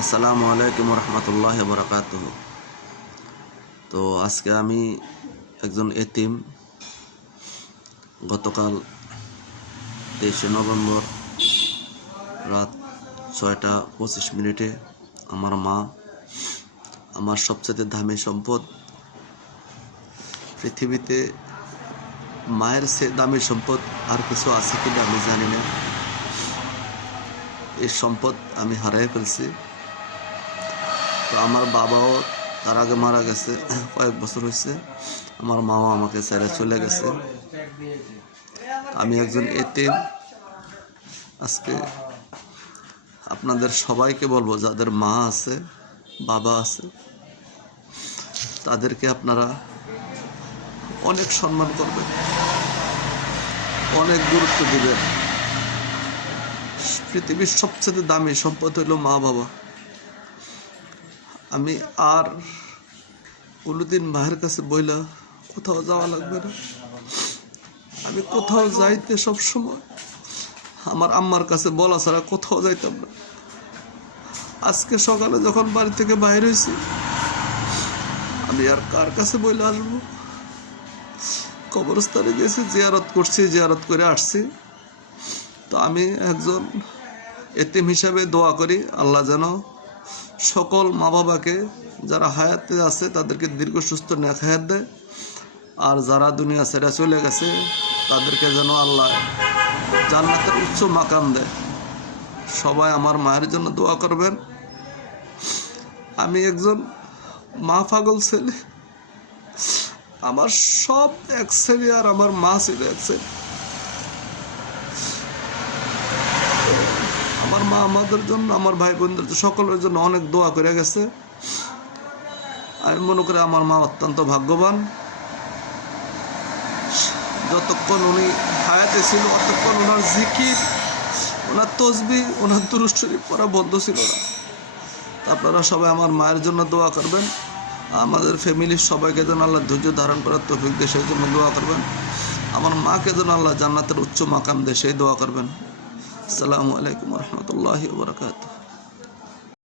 আসসালামু আলাইকুম রহমতুল্লাহি ওয়া বারাকাতুহু। তো আজকে আমি একজন এতিম। গতকাল 23 নভেম্বর রাত 6:25 আমার মা, আমার সবচেয়ে দামি সম্পদ। পৃথিবীতে মায়ের চেয়ে দামি সম্পদ আর কিছু আছে কিনা আমি জানি না। এই সম্পদ আমি হারিয়ে ফেলছি। তো আমার বাবাও তার আগে মারা গেছে, কয়েক বছর হয়েছে। আমার মাও আমাকে ছেড়ে চলে গেছে। আমি একজন এতিম। আজকে আপনাদের সবাইকে বলবো, যাদের মা আছে, বাবা আছে, তাদেরকে আপনারা অনেক সম্মান করবেন, অনেক গুরুত্ব দিবেন। পৃথিবীর সবচেয়ে দামি সম্পদ হইল মা বাবা। আমি আর কোনোদিন মায়ের কাছে বইলা কোথাও যাওয়া লাগবে না। আমি কোথাও যাইতে সবসময় আমার আম্মার কাছে বলা ছাড়া কোথাও যাইতাম না। আজকে সকালে যখন বাড়ি থেকে বাইরে হয়েছি, আমি আর কার কাছে বইলে আসবো? কবরস্থানে গেছি, জিয়ারত করছি, জিয়ারত করে আসছি। তো আমি একজন এতিম হিসাবে দোয়া করি, আল্লাহ যেন সকল মা বাবাকে, যারা হায়াতে আছে তাদেরকে দীর্ঘ সুস্থ নেক হায়াত দেয়, আর যারা দুনিয়া ছেড়ে চলে গেছে তাদেরকে যেন আল্লাহ জান্নাতের উচ্চ মাকাম দেয়। সবাই আমার মায়ের জন্য দোয়া করবেন। আমি একজন মা পাগল ছেলে। আমার সব এক ছেলে, আর আমার মা ছিল এক ছেলে। আমার মা আমাদের জন্য, আমার ভাই বোনদের সকলের জন্য অনেক দোয়া করে গেছে। আমি মনে করি আমার মা অত্যন্ত ভাগ্যবান। যতক্ষণ উনি হায়াতে ছিল ততক্ষণ ওনার জিকির, ওনার তসবিহ, ওনার দুরূদ শরীফ পড়া বন্ধ ছিল না। আপনারা সবাই আমার মায়ের জন্য দোয়া করবেন। আমাদের ফ্যামিলির সবাইকে যেন আল্লাহ ধৈর্য ধারণ করার তৌফিক দেয়, সেই জন্য দোয়া করবেন। আমার মাকে যেন আল্লাহ জান্নাতের উচ্চ মাকাম দেয়, সেই দোয়া করবেন। আসসালামু আলাইকুম রহমতুল্লাহি ওয়া বারাকাতুহু।